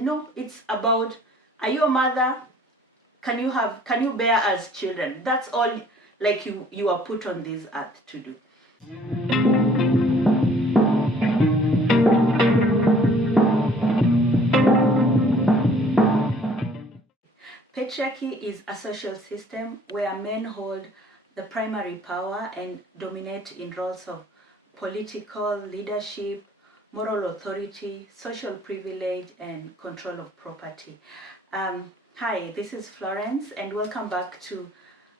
No, it's about, are you a mother? Can you bear us children? That's all, like, you are put on this earth to do. Patriarchy is a social system where men hold the primary power and dominate in roles of political leadership, moral authority, social privilege, and control of property. Hi, this is Florence, and welcome back to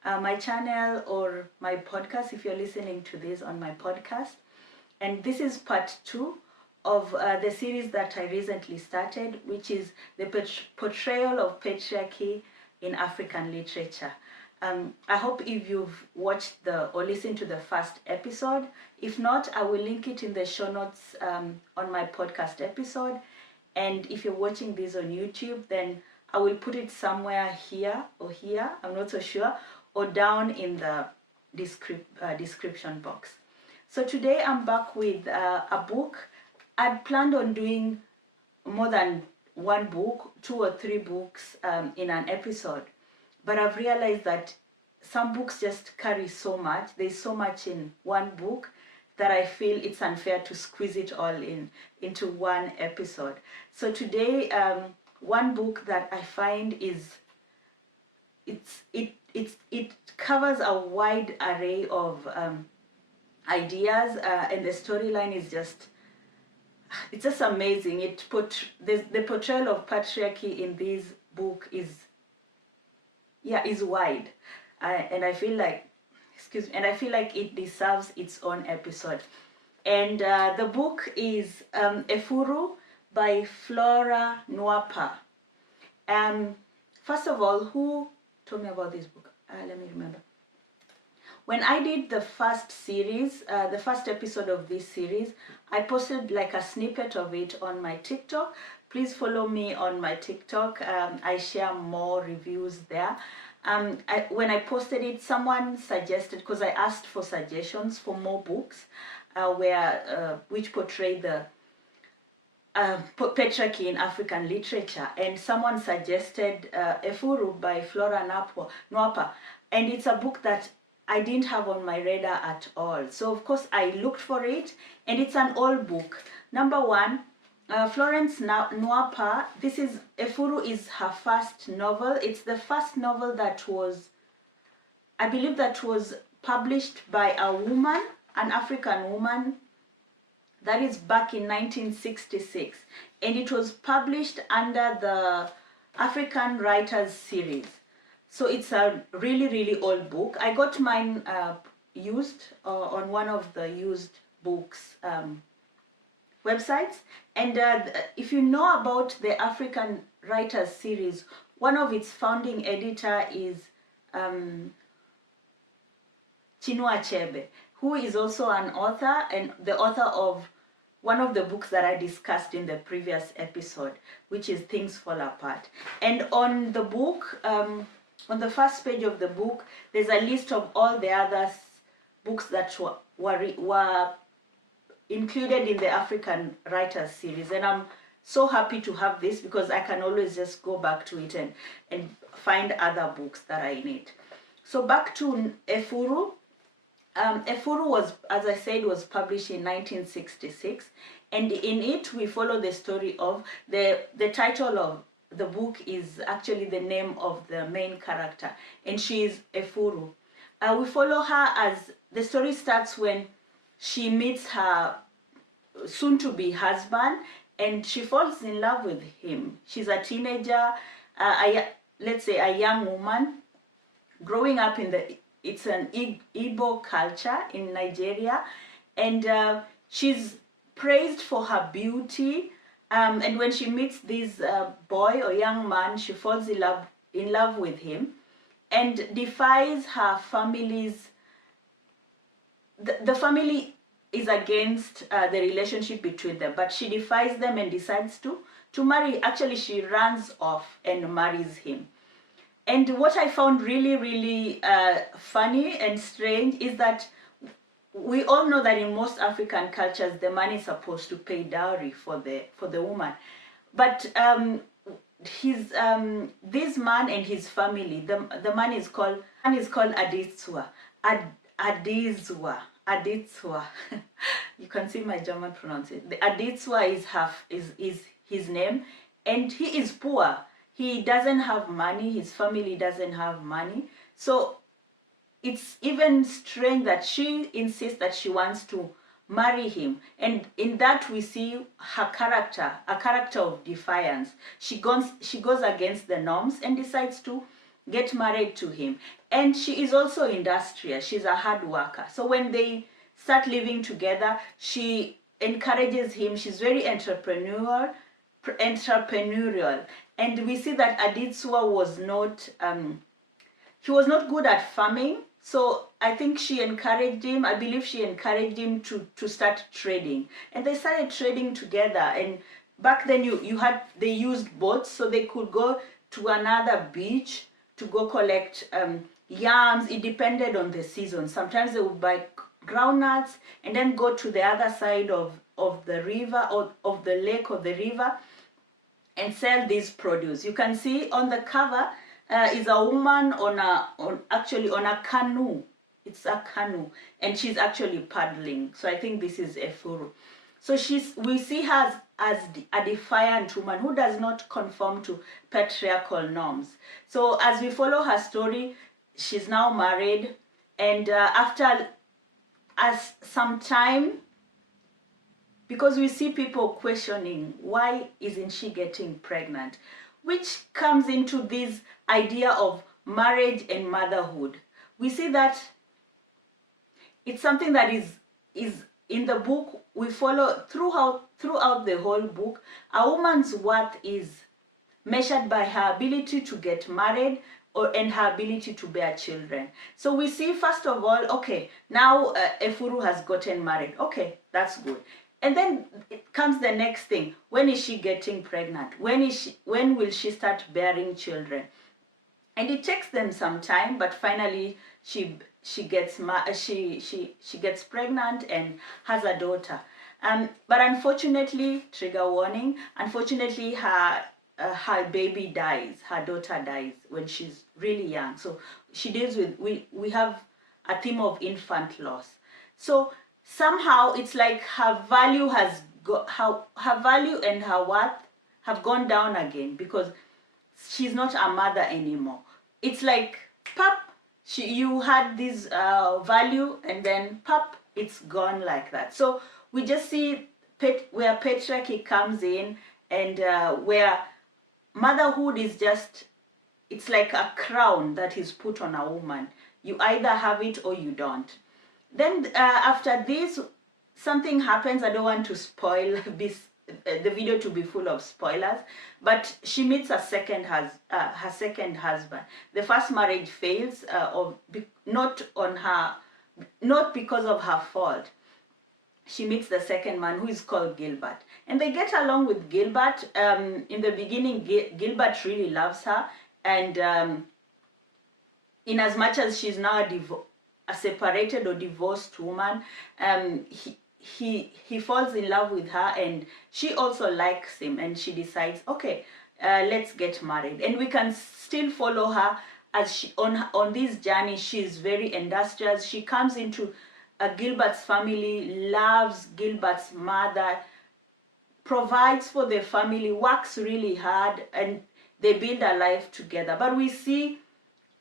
my channel or my podcast if you're listening to this on my podcast. And this is part 2 of the series that I recently started, which is the portrayal of patriarchy in African literature. I hope if you've watched or listened to the first episode. If not, I will link it in the show notes on my podcast episode. And if you're watching this on YouTube, then I will put it somewhere here or here, I'm not so sure, or down in the description box. So today I'm back with a book. I'd planned on doing more than one book, 2 or 3 books in an episode. But I've realized that some books just carry so much. There's so much in one book that I feel it's unfair to squeeze it all into one episode. So today, one book that I find it covers a wide array of ideas, and the storyline is just amazing. The portrayal of patriarchy in this book is wide, and I feel like it deserves its own episode. And the book is Efuru by Flora Nwapa. First of all, who told me about this book? Let me remember. When I did the first series, the first episode of this series, I posted like a snippet of it on my TikTok. Please follow me on my TikTok. I share more reviews there. When I posted it, someone suggested, because I asked for suggestions for more books which portray the patriarchy in African literature, and someone suggested Efuru by Flora Nwapa, and it's a book that I didn't have on my radar at all. So of course I looked for it, and it's an old book. Number one, Florence Nwapa, Efuru is her first novel. It's the first novel that was published by a woman, an African woman. That is back in 1966, and it was published under the African Writers series. So it's a really, really old book. I got mine used on one of the used books websites. And if you know about the African Writers series, one of its founding editor is Chinua Achebe, who is also an author and the author of one of the books that I discussed in the previous episode, which is Things Fall Apart. And on the book, on the first page of the book, there's a list of all the other books that were included in the African Writers series. And I'm so happy to have this because I can always just go back to it and find other books that I need. So back to Efuru. Efuru was, as I said, was published in 1966, and in it we follow the story of the title of the book is actually the name of the main character, and she is Efuru. We follow her as the story starts when she meets her soon-to-be husband, and she falls in love with him. She's a teenager, let's say a young woman, growing up it's an Igbo culture in Nigeria, and she's praised for her beauty. And when she meets this boy or young man, she falls in love with him, and defies her family's. The family is against the relationship between them, but she defies them and decides to marry. Actually, she runs off and marries him. And what I found really, really funny and strange is that we all know that in most African cultures, the man is supposed to pay dowry for the woman. But his this man and his family, the man is called Aditswa. Aditswa. You can see my German pronunciation. The Aditswa is his name, and he is poor. He doesn't have money. His family doesn't have money. So it's even strange that she insists that she wants to marry him, and in that we see her character, a character of defiance. She goes against the norms and decides to get married to him. And she is also industrious. She's a hard worker. So when they start living together, she encourages him. She's very entrepreneurial, and we see that Aditswa was not he was not good at farming. So I think she encouraged him, I believe she encouraged him to start trading. And they started trading together. And back then they used boats, so they could go to another beach to go collect yams. It depended on the season. Sometimes they would buy groundnuts and then go to the other side of the river, or of the lake or the river, and sell this produce. You can see on the cover is a woman on a canoe. It's a canoe, and she's actually paddling. So I think this is Efuru. So we see her as a defiant woman who does not conform to patriarchal norms. So as we follow her story, she's now married, and after some time, because we see people questioning why isn't she getting pregnant, which comes into this idea of marriage and motherhood. We see that it's something that is in the book. We follow throughout the whole book. A woman's worth is measured by her ability to get married and her ability to bear children. So we see, first of all, okay, now Efuru has gotten married. Okay, that's good. And then it comes the next thing. When is she getting pregnant? When will she start bearing children? And it takes them some time, but finally she gets pregnant and has a daughter. But unfortunately, trigger warning, unfortunately her baby dies, her daughter dies when she's really young. So she deals with, we have a theme of infant loss. So somehow it's like her value her value and her worth have gone down again, because she's not a mother anymore. It's like, pop, you had this value, and then pop, it's gone like that. So we just see where patriarchy comes in, and where motherhood is just, it's like a crown that is put on a woman. You either have it or you don't. Then after this, something happens. I don't want to spoil the video to be full of spoilers, but she meets her second husband. The first marriage fails, not because of her fault. She meets the second man, who is called Gilbert, and they get along with Gilbert. In the beginning, Gilbert really loves her, and in as much as she's now a separated or divorced woman, he falls in love with her, and she also likes him, and she decides, okay, let's get married. And we can still follow her as she on this journey. She's very industrious. She comes into Gilbert's family, loves Gilbert's mother, provides for the family, works really hard, and they build a life together. But we see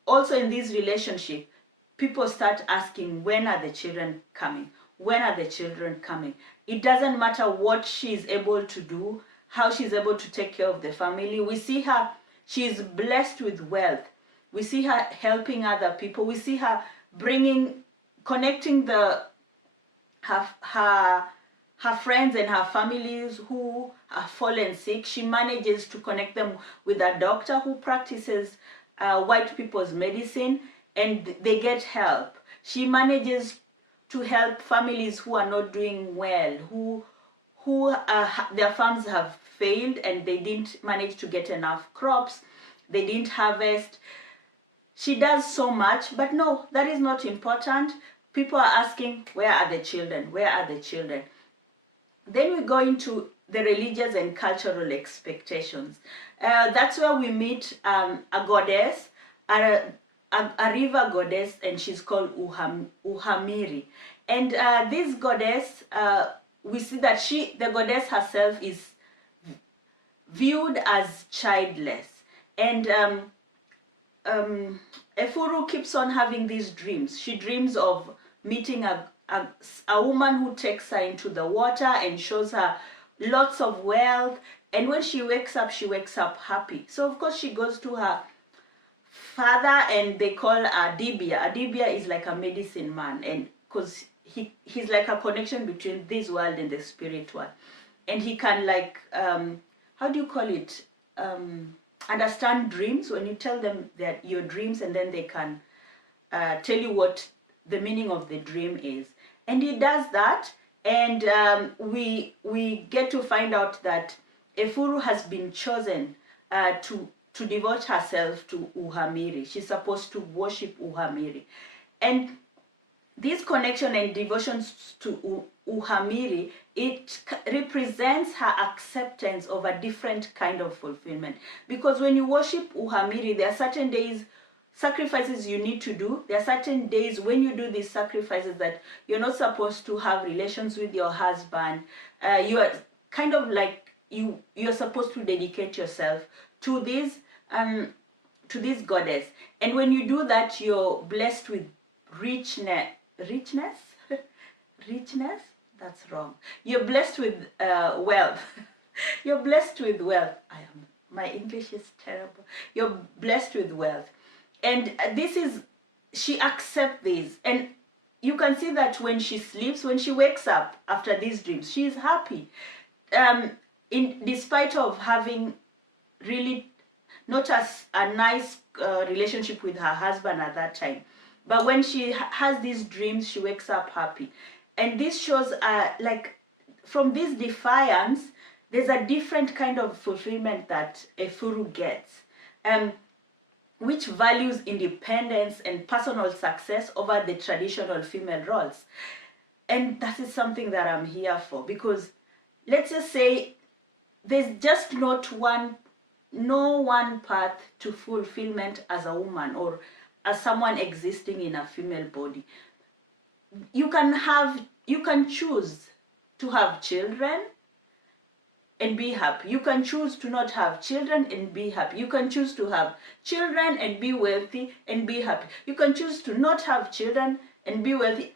also in this relationship, people start asking, when are the children coming? When are the children coming? It doesn't matter what she's able to do, how she's able to take care of the family. We see her, she's blessed with wealth. We see her helping other people. We see her connecting her friends and her families who have fallen sick. She manages to connect them with a doctor who practices white people's medicine, and they get help. She manages to help families who are not doing well, who their farms have failed and they didn't manage to get enough crops, they didn't harvest. She does so much, but no, that is not important. People are asking, where are the children? Where are the children? Then we go into the religious and cultural expectations. That's where we meet a goddess, a river goddess, and she's called Uhamiri. And this goddess, we see that the goddess herself is viewed as childless. And Efuru keeps on having these dreams. She dreams of meeting a woman who takes her into the water and shows her lots of wealth. And when she wakes up happy. So of course she goes to her father, and they call Adibia. Adibia is like a medicine man, and because he's like a connection between this world and the spirit world. And he can, like, how do you call it? Understand dreams, when you tell them that your dreams, and then they can tell you what the meaning of the dream is. And he does that, and we get to find out that Efuru has been chosen to devote herself to Uhamiri. She's supposed to worship Uhamiri. And this connection and devotion to Uhamiri, it represents her acceptance of a different kind of fulfillment. Because when you worship Uhamiri, there are certain days, sacrifices you need to do. There are certain days when you do these sacrifices that you're not supposed to have relations with your husband. You are kind of like, you're supposed to dedicate yourself to this goddess. And when you do that, you're blessed with richness. That's wrong. You're blessed with wealth. You're blessed with wealth. My English is terrible. You're blessed with wealth. And she accepts this. And you can see that when she sleeps, when she wakes up after these dreams, she is happy. Despite of having really not a nice relationship with her husband at that time. But when she has these dreams, she wakes up happy. And this shows, like, from this defiance, there's a different kind of fulfillment that Efuru gets, which values independence and personal success over the traditional female roles. And that is something that I'm here for, because let's just say there's just no one path to fulfillment as a woman or as someone existing in a female body. You can choose to have children and be happy. You can choose to not have children and be happy. You can choose to have children and be wealthy and be happy. You can choose to not have children and be wealthy.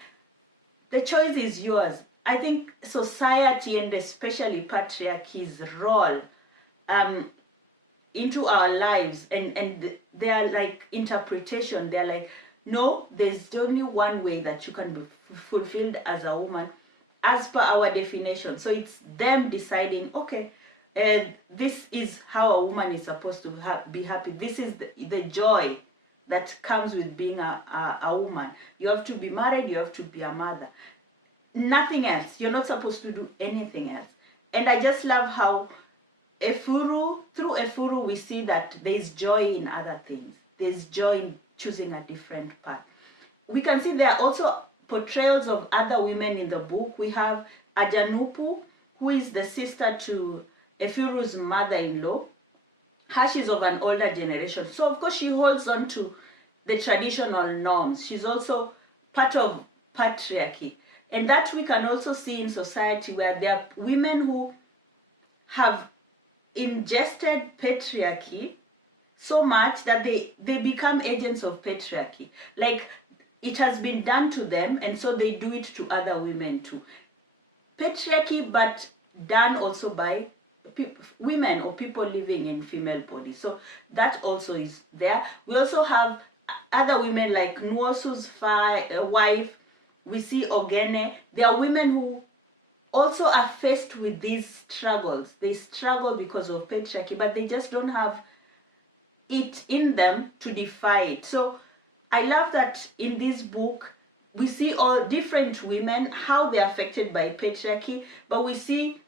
The choice is yours. I think society, and especially patriarchy's role into our lives, and their like interpretation, they're like, no, there's only one way that you can be fulfilled as a woman as per our definition. So it's them deciding, okay, this is how a woman is supposed to be happy. This is the joy that comes with being a woman. You have to be married, you have to be a mother. Nothing else. You're not supposed to do anything else. And I just love how through Efuru, we see that there's joy in other things. There's joy in choosing a different path. We can see there are also portrayals of other women in the book. We have Ajanupu, who is the sister to Efuru's mother-in-law. She's of an older generation. So, of course, she holds on to the traditional norms. She's also part of patriarchy. And that we can also see in society, where there are women who have ingested patriarchy so much that they become agents of patriarchy. Like, it has been done to them, and so they do it to other women too. Patriarchy, but done also by women or people living in female bodies. So that also is there. We also have other women like Nwosu's wife. We see Ogene. There are women who also are faced with these struggles. They struggle because of patriarchy, but they just don't have it in them to defy it. So I love that in this book, we see all different women, how they're affected by patriarchy, but we see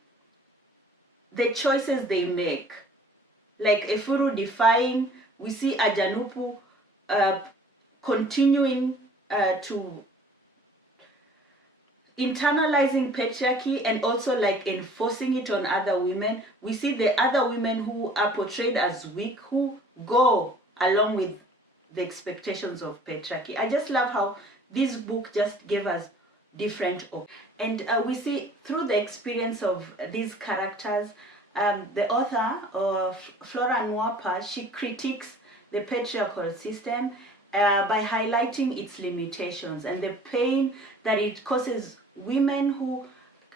the choices they make. Like Efuru defying, we see Ajanupu continuing internalizing patriarchy and also like enforcing it on other women. We see the other women who are portrayed as weak, who go along with the expectations of patriarchy. I just love how this book just gave us different and we see through the experience of these characters, the author of Flora Nwapa, she critiques the patriarchal system by highlighting its limitations and the pain that it causes women who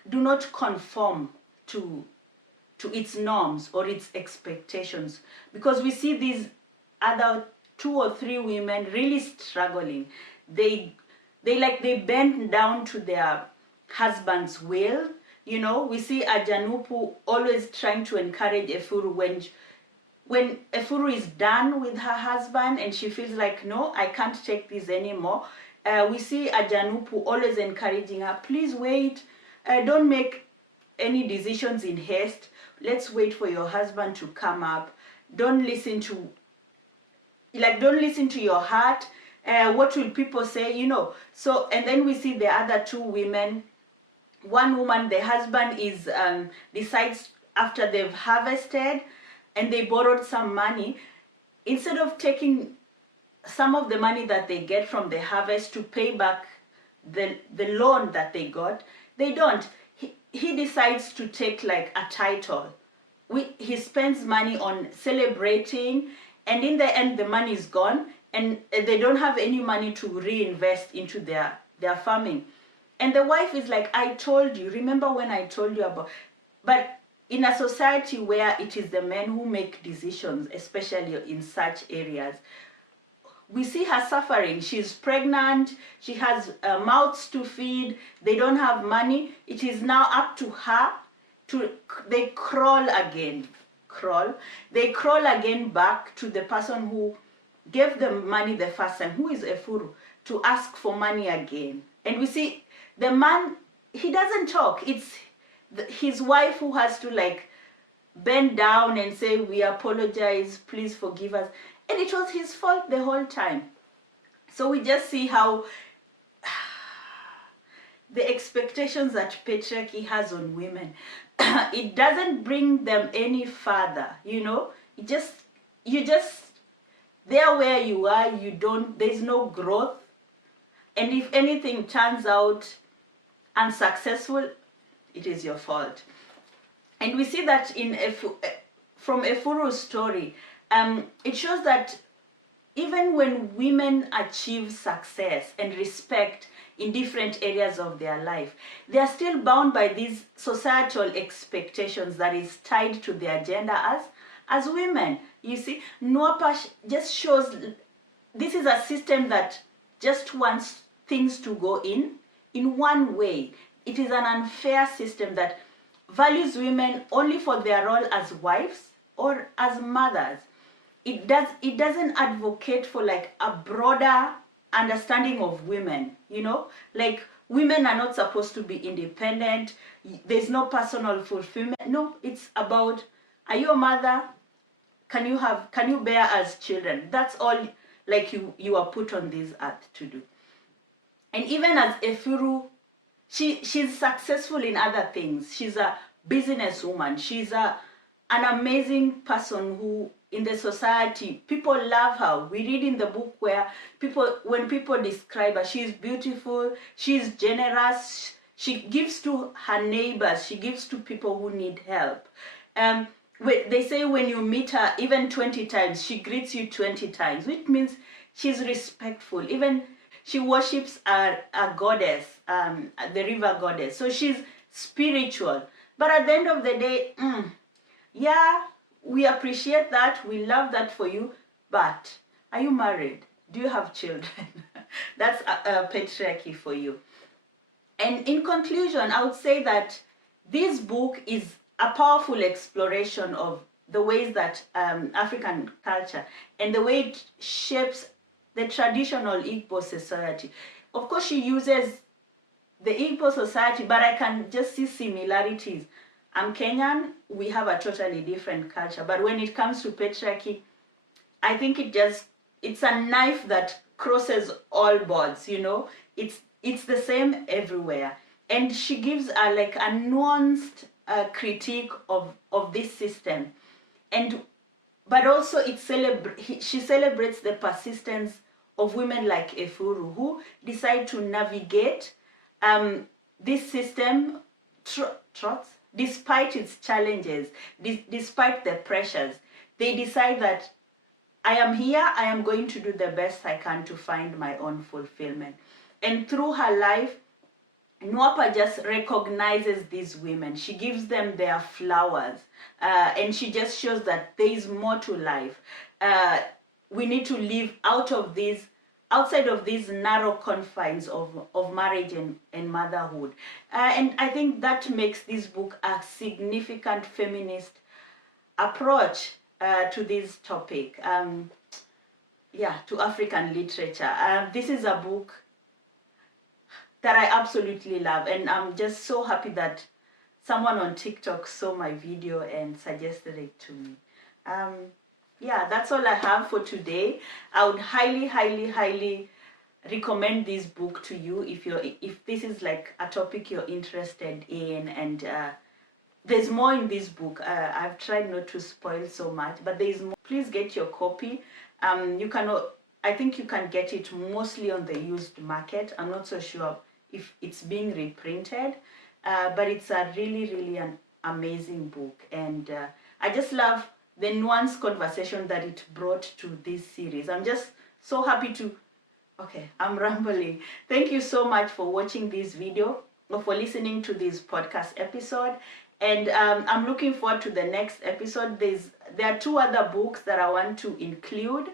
do not conform to its norms or its expectations, because we see these other 2 or 3 women really struggling. They bend down to their husband's will. You know, we see Ajanupu always trying to encourage Efuru when Efuru is done with her husband and she feels like, no, I can't take this anymore. We see Ajanupu always encouraging her, please wait, don't make any decisions in haste. Let's wait for your husband to come up. Don't listen to your heart. What will people say, you know? So, and then we see the other 2 women. One woman, the husband is decides after they've harvested and they borrowed some money, instead of taking some of the money that they get from the harvest to pay back the loan that they got, they don't. He decides to take like a title. He spends money on celebrating, and in the end the money is gone and they don't have any money to reinvest into their farming. And the wife is like, I told you, remember when I told you about... But in a society where it is the men who make decisions, especially in such areas, we see her suffering. She's pregnant, she has mouths to feed, they don't have money. It is now up to her to... They crawl again back to the person who gave them money the first time, who is Efuru, to ask for money again. And we see the man, he doesn't talk. It's his wife who has to like bend down and say, we apologize, please forgive us. And it was his fault the whole time. So we just see how the expectations that patriarchy has on women, it doesn't bring them any further, you know? You just there where you are, there's no growth. And if anything turns out unsuccessful, it is your fault. And we see that from Efuru's story, it shows that even when women achieve success and respect in different areas of their life, they are still bound by these societal expectations that is tied to their gender as women. You see, Nwapa just shows this is a system that just wants things to go in one way. It is an unfair system that values women only for their role as wives or as mothers. It doesn't advocate for like a broader understanding of women, you know? Like women are not supposed to be independent. There's no personal fulfillment. No, it's about, are you a mother? Can you bear us children? That's all like you are put on this earth to do. And even as Efuru, she's successful in other things. She's a businesswoman. She's an amazing person who in the society, people love her. We read in the book where when people describe her, she's beautiful, she's generous, she gives to her neighbors, she gives to people who need help. They say when you meet her, even 20 times, she greets you 20 times, which means she's respectful. Even she worships a goddess, the river goddess. So she's spiritual. But at the end of the day, yeah, we appreciate that, we love that for you, but are you married? Do you have children? That's a patriarchy for you. And in conclusion, I would say that this book is a powerful exploration of the ways that African culture and the way it shapes the traditional Igbo society. Of course, she uses the Igbo society, but I can just see similarities. I'm Kenyan, we have a totally different culture, but when it comes to patriarchy, I think it's a knife that crosses all boards, you know? It's the same everywhere. and she gives a like a nuanced critique of this system, and but also she celebrates the persistence of women like Efuru, who decide to navigate this system despite its challenges, despite the pressures. They decide that I am here, I am going to do the best I can to find my own fulfillment. And through her life, Nwapa just recognizes these women. She gives them their flowers, and she just shows that there is more to life. We need to live outside of these narrow confines of marriage and motherhood. And I think that makes this book a significant feminist approach to this topic. To African literature. This is a book that I absolutely love, and I'm just so happy that someone on TikTok saw my video and suggested it to me. That's all I have for today. I would highly recommend this book to you if this is like a topic you're interested in, and there's more in this book. I've tried not to spoil so much, but there's more. Please get your copy. I think you can get it mostly on the used market. I'm not so sure if it's being reprinted, but it's a really an amazing book, and I just love the nuanced conversation that it brought to this series. I'm just so happy to... Okay, I'm rambling. Thank you so much for watching this video or for listening to this podcast episode, and I'm looking forward to the next episode. There are 2 other books that I want to include.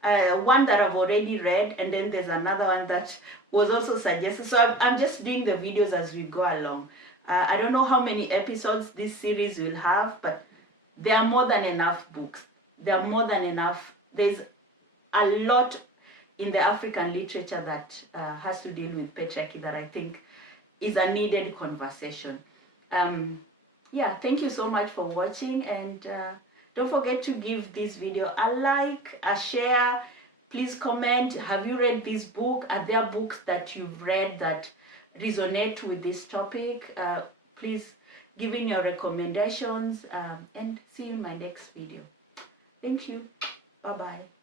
One that I've already read, and then there's another one that was also suggested. So I'm just doing the videos as we go along. I don't know how many episodes this series will have, but there are more than enough books. There are more than enough. There's a lot in the African literature that has to deal with patriarchy that I think is a needed conversation. Thank you so much for watching, and don't forget to give this video a like, a share. Please comment. Have you read this book? Are there books that you've read that resonate with this topic? Please give in your recommendations, and see you in my next video. Thank you. Bye-bye.